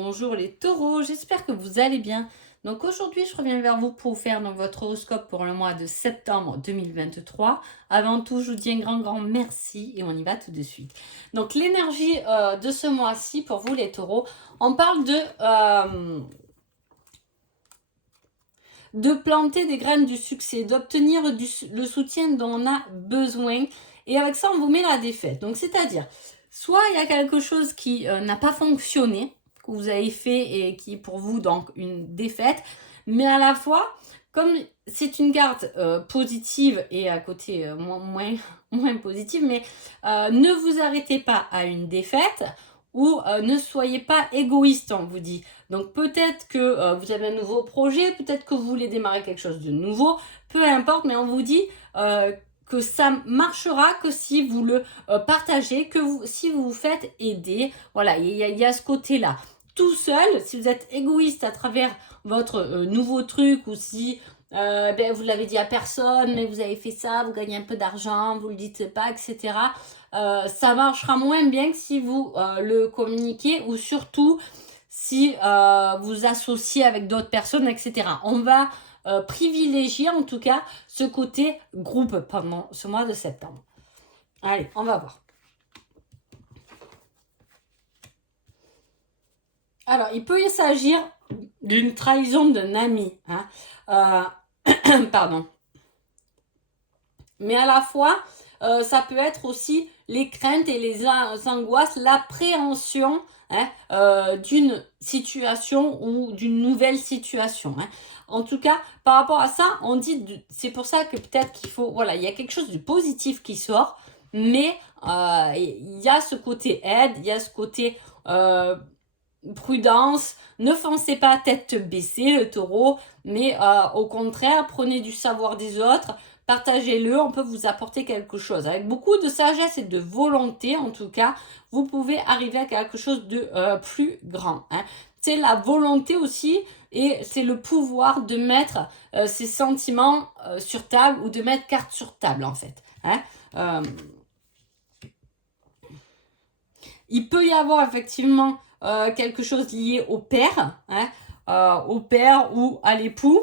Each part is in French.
Bonjour les taureaux, j'espère que vous allez bien. Donc aujourd'hui, je reviens vers vous pour faire votre horoscope pour le mois de septembre 2023. Avant tout, je vous dis un grand merci et on y va tout de suite. Donc l'énergie de ce mois-ci pour vous les taureaux, on parle de planter des graines du succès, d'obtenir le soutien dont on a besoin. Et avec ça, on vous met la défaite. Donc c'est-à-dire, soit il y a quelque chose qui n'a pas fonctionné, que vous avez fait et qui est pour vous donc une défaite, mais à la fois, comme c'est une carte positive et à côté moins positive, mais ne vous arrêtez pas à une défaite ou ne soyez pas égoïste, on vous dit. Donc peut-être que vous avez un nouveau projet, peut-être que vous voulez démarrer quelque chose de nouveau, peu importe, mais on vous dit que ça marchera que si vous le partagez, si vous vous faites aider. Voilà, il y a ce côté-là. Tout seul, si vous êtes égoïste à travers votre nouveau truc ou si vous l'avez dit à personne, mais vous avez fait ça, vous gagnez un peu d'argent, vous le dites pas, etc. Ça marchera moins bien que si vous le communiquez ou surtout si vous associez avec d'autres personnes, etc. On va privilégier en tout cas ce côté groupe pendant ce mois de septembre. Allez, on va voir. Alors, il peut y s'agir d'une trahison d'un ami. Pardon. Mais à la fois, ça peut être aussi les craintes et les angoisses, l'appréhension d'une situation ou d'une nouvelle situation. En tout cas, par rapport à ça, on dit, c'est pour ça que peut-être qu'il faut, voilà, il y a quelque chose de positif qui sort, mais il y a ce côté aide, il y a ce côté prudence, ne foncez pas tête baissée le taureau, mais au contraire, prenez du savoir des autres, partagez-le, on peut vous apporter quelque chose. Avec beaucoup de sagesse et de volonté, en tout cas, vous pouvez arriver à quelque chose de plus grand. C'est la volonté aussi et c'est le pouvoir de mettre ses sentiments sur table ou de mettre carte sur table en fait. Il peut y avoir effectivement quelque chose lié au père, ou à l'époux,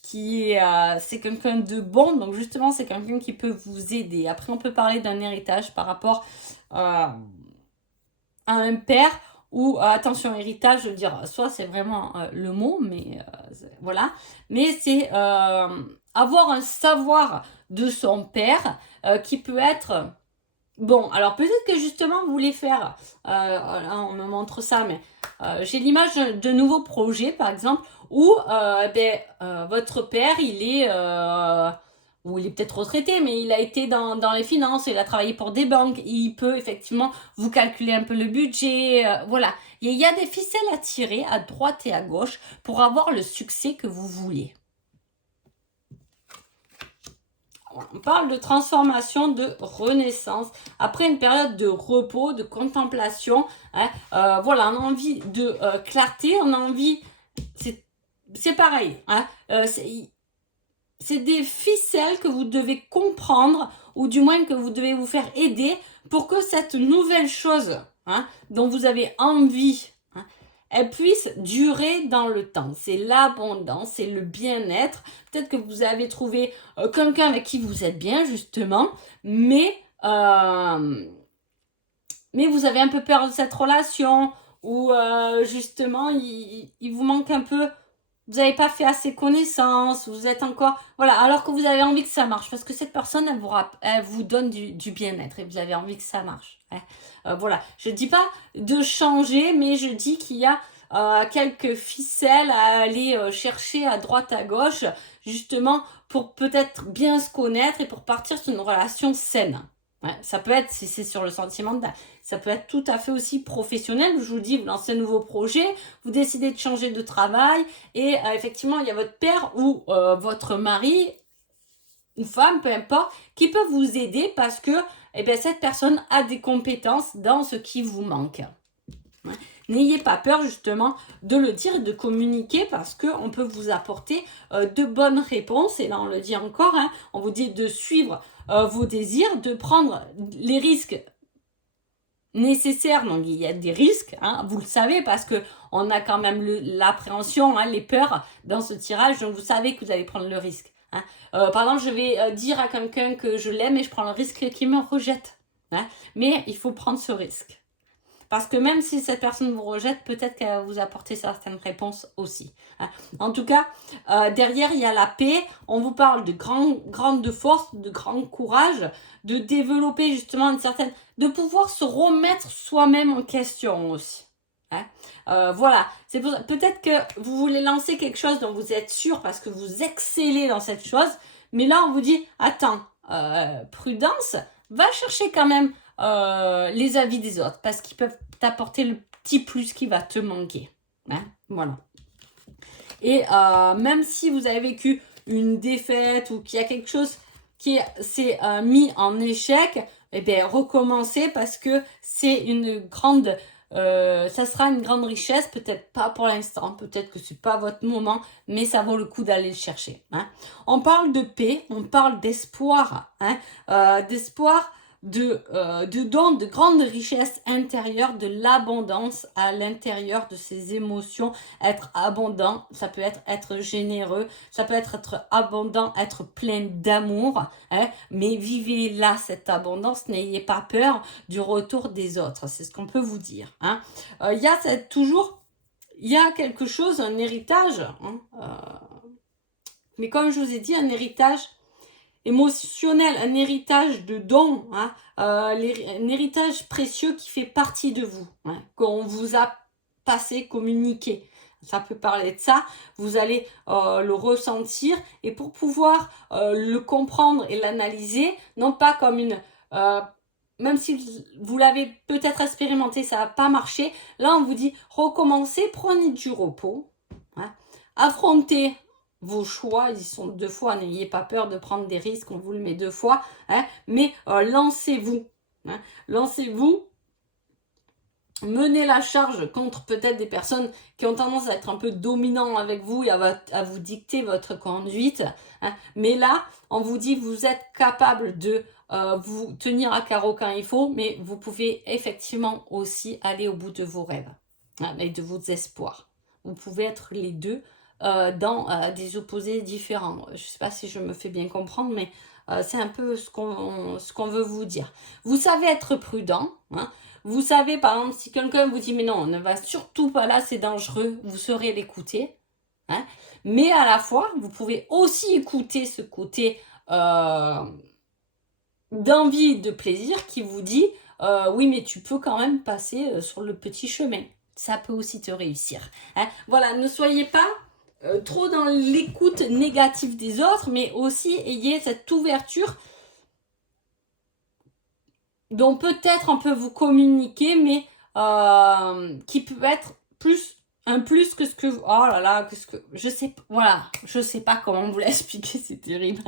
qui c'est quelqu'un de bon, donc justement c'est quelqu'un qui peut vous aider. Après on peut parler d'un héritage par rapport à un père ou attention héritage, je veux dire, soit c'est vraiment le mot, mais voilà, mais c'est avoir un savoir de son père qui peut être bon. Alors peut-être que justement vous voulez faire, on me montre ça, mais j'ai l'image de nouveaux projets par exemple où votre père il est ou il est peut-être retraité, mais il a été dans les finances, il a travaillé pour des banques, il peut effectivement vous calculer un peu le budget, voilà. Il y a des ficelles à tirer à droite et à gauche pour avoir le succès que vous voulez. On parle de transformation, de renaissance, après une période de repos, de contemplation. Voilà, on a envie de clarté, on a envie... C'est pareil. C'est des ficelles que vous devez comprendre, ou du moins que vous devez vous faire aider pour que cette nouvelle chose dont vous avez envie, elle puisse durer dans le temps. C'est l'abondance, c'est le bien-être. Peut-être que vous avez trouvé quelqu'un avec qui vous êtes bien, justement, mais vous avez un peu peur de cette relation, ou justement, il vous manque un peu, vous n'avez pas fait assez connaissance, vous êtes encore... Voilà, alors que vous avez envie que ça marche, parce que cette personne, elle vous donne du bien-être, et vous avez envie que ça marche. Voilà, je ne dis pas de changer, mais je dis qu'il y a quelques ficelles à aller chercher à droite, à gauche, justement pour peut-être bien se connaître et pour partir sur une relation saine. Ça peut être, si c'est sur le sentimental, ça peut être tout à fait aussi professionnel. Je vous dis, vous lancez un nouveau projet, vous décidez de changer de travail et effectivement, il y a votre père ou votre mari, une femme, peu importe, qui peut vous aider parce que cette personne a des compétences dans ce qui vous manque. N'ayez pas peur justement de le dire et de communiquer parce qu'on peut vous apporter de bonnes réponses. Et là, on le dit encore, on vous dit de suivre vos désirs, de prendre les risques nécessaire, donc il y a des risques, hein, vous le savez, parce que on a quand même l'appréhension, hein, les peurs dans ce tirage, donc vous savez que vous allez prendre le risque. Hein. Par exemple, je vais dire à quelqu'un que je l'aime et je prends le risque qu'il me rejette. Hein, mais il faut prendre ce risque. Parce que même si cette personne vous rejette, peut-être qu'elle va vous apporter certaines réponses aussi. Hein. En tout cas, derrière, il y a la paix. On vous parle de grande force, de grand courage, de développer justement une certaine... de pouvoir se remettre soi-même en question aussi. Hein. Voilà, c'est pour ça. Peut-être que vous voulez lancer quelque chose dont vous êtes sûr parce que vous excellez dans cette chose. Mais là, on vous dit, attends, prudence, va chercher quand même les avis des autres parce qu'ils peuvent t'apporter le petit plus qui va te manquer. Hein, voilà. Et même si vous avez vécu une défaite ou qu'il y a quelque chose qui s'est mis en échec, eh bien, recommencez parce que c'est une grande... ça sera une grande richesse, peut-être pas pour l'instant, peut-être que c'est pas votre moment, mais ça vaut le coup d'aller le chercher. Hein. On parle de paix, on parle d'espoir, hein, d'espoir, de dons, de grandes richesses intérieures, de l'abondance à l'intérieur de ses émotions. Être abondant, ça peut être généreux, ça peut être abondant, être plein d'amour, hein, mais vivez là cette abondance, n'ayez pas peur du retour des autres, c'est ce qu'on peut vous dire. Hein. Il y a il y a quelque chose, un héritage, hein, mais comme je vous ai dit, un héritage émotionnel, un héritage de dons, hein, un héritage précieux qui fait partie de vous, hein, qu'on vous a passé, communiqué. Ça peut parler de ça, vous allez le ressentir et pour pouvoir le comprendre et l'analyser, non pas comme une... même si vous l'avez peut-être expérimenté, ça n'a pas marché, là on vous dit recommencez, prenez du repos, hein, affrontez vos choix, ils sont 2 fois, n'ayez pas peur de prendre des risques, on vous le met 2 fois, hein, mais lancez-vous, hein, lancez-vous, menez la charge contre peut-être des personnes qui ont tendance à être un peu dominants avec vous et à vous dicter votre conduite, hein, mais là, on vous dit vous êtes capable de vous tenir à carreau quand il faut, mais vous pouvez effectivement aussi aller au bout de vos rêves, hein, et de vos espoirs. Vous pouvez être les deux, dans des opposés différents. Je ne sais pas si je me fais bien comprendre, mais c'est un peu ce qu'on veut vous dire. Vous savez être prudent. Hein. Vous savez, par exemple, si quelqu'un vous dit « mais non, ne va surtout pas là, c'est dangereux », vous saurez l'écouter. Hein. Mais à la fois, vous pouvez aussi écouter ce côté d'envie, de plaisir qui vous dit « oui, mais tu peux quand même passer sur le petit chemin ». Ça peut aussi te réussir. Hein. Voilà, ne soyez pas trop dans l'écoute négative des autres, mais aussi ayez cette ouverture dont peut-être on peut vous communiquer, mais qui peut être un plus que ce que oh là là, je sais pas, voilà, je sais pas comment vous l'expliquer, c'est terrible,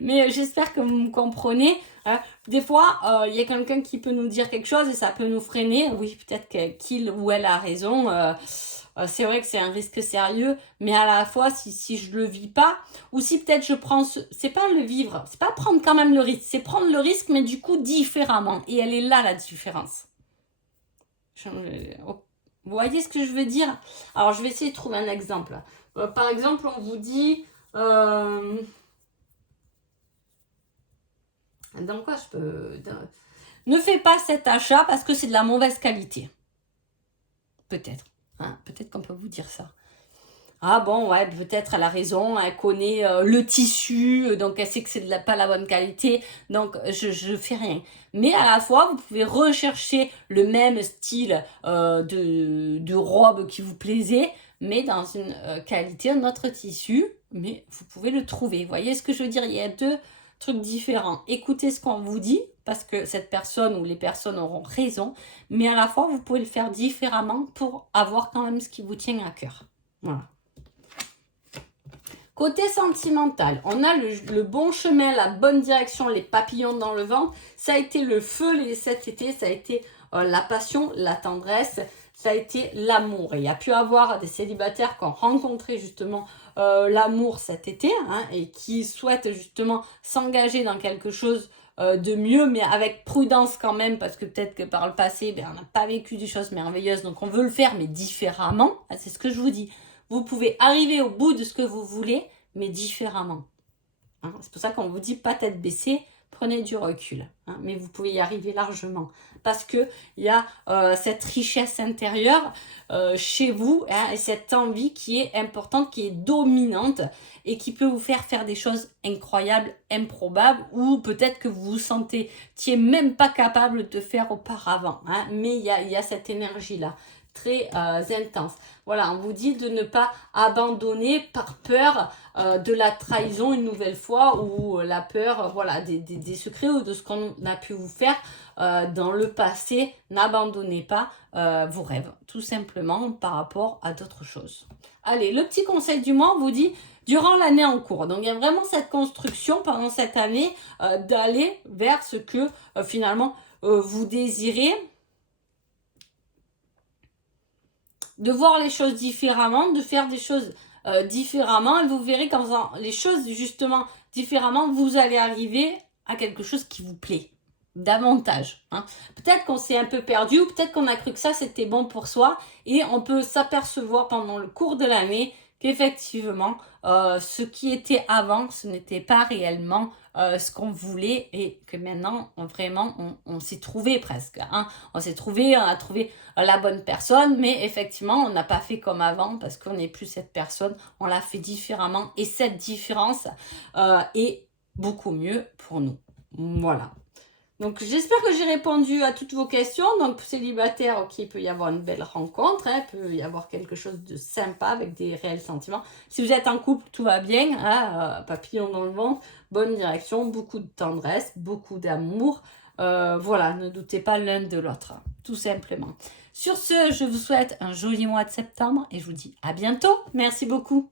mais j'espère que vous me comprenez. Hein. Des fois, il y a quelqu'un qui peut nous dire quelque chose et ça peut nous freiner. Oui, peut-être qu'il ou elle a raison. C'est vrai que c'est un risque sérieux, mais à la fois, si je le vis pas, ou si peut-être je prends c'est pas le vivre, c'est pas prendre quand même le risque, c'est prendre le risque, mais du coup différemment. Et elle est là, la différence. Vous voyez ce que je veux dire? Alors, je vais essayer de trouver un exemple. Par exemple, on vous dit... dans quoi je peux... Ne fais pas cet achat parce que c'est de la mauvaise qualité. Peut-être. Hein, peut-être qu'on peut vous dire ça. Ah bon, ouais, peut-être elle a raison, elle connaît le tissu, donc elle sait que c'est pas la bonne qualité, donc je fais rien. Mais à la fois, vous pouvez rechercher le même style de robe qui vous plaisait, mais dans une qualité, un autre tissu, mais vous pouvez le trouver. Vous voyez ce que je veux dire? Il y a 2 trucs différents. Écoutez ce qu'on vous dit, parce que cette personne ou les personnes auront raison, mais à la fois, vous pouvez le faire différemment pour avoir quand même ce qui vous tient à cœur. Voilà. Côté sentimental, on a le bon chemin, la bonne direction, les papillons dans le ventre. Ça a été le feu cet été, ça a été la passion, la tendresse, ça a été l'amour. Il y a pu avoir des célibataires qui ont rencontré justement l'amour cet été, hein, et qui souhaitent justement s'engager dans quelque chose de mieux, mais avec prudence quand même, parce que peut-être que par le passé, ben, on n'a pas vécu des choses merveilleuses, donc on veut le faire, mais différemment. C'est ce que je vous dis. Vous pouvez arriver au bout de ce que vous voulez, mais différemment. Hein, c'est pour ça qu'on vous dit pas tête baissée, prenez du recul. Hein, mais vous pouvez y arriver largement. Parce qu'il y a cette richesse intérieure chez vous, hein, et cette envie qui est importante, qui est dominante et qui peut vous faire des choses incroyables, improbables, ou peut-être que vous vous sentiez même pas capable de faire auparavant. Hein, mais il y a cette énergie-là, très intense. Voilà, on vous dit de ne pas abandonner par peur de la trahison une nouvelle fois, ou la peur voilà, des secrets ou de ce qu'on a pu vous faire dans le passé. N'abandonnez pas vos rêves, tout simplement par rapport à d'autres choses. Allez, le petit conseil du mois, on vous dit durant l'année en cours. Donc, il y a vraiment cette construction pendant cette année d'aller vers ce que finalement vous désirez, de voir les choses différemment, de faire des choses différemment, et vous verrez qu'en faisant les choses justement différemment, vous allez arriver à quelque chose qui vous plaît davantage. Hein. Peut-être qu'on s'est un peu perdu, ou peut-être qu'on a cru que ça c'était bon pour soi, et on peut s'apercevoir pendant le cours de l'année qu'effectivement ce qui était avant, ce n'était pas réellement ce qu'on voulait, et que maintenant vraiment on s'est trouvé presque. Hein. On a trouvé la bonne personne, mais effectivement on n'a pas fait comme avant parce qu'on n'est plus cette personne, on l'a fait différemment, et cette différence est beaucoup mieux pour nous. Voilà. Donc, j'espère que j'ai répondu à toutes vos questions. Donc, célibataire, ok, il peut y avoir une belle rencontre, hein, il peut y avoir quelque chose de sympa avec des réels sentiments. Si vous êtes en couple, tout va bien, hein, papillon dans le ventre, bonne direction, beaucoup de tendresse, beaucoup d'amour. Voilà, ne doutez pas l'un de l'autre, tout simplement. Sur ce, je vous souhaite un joli mois de septembre et je vous dis à bientôt. Merci beaucoup.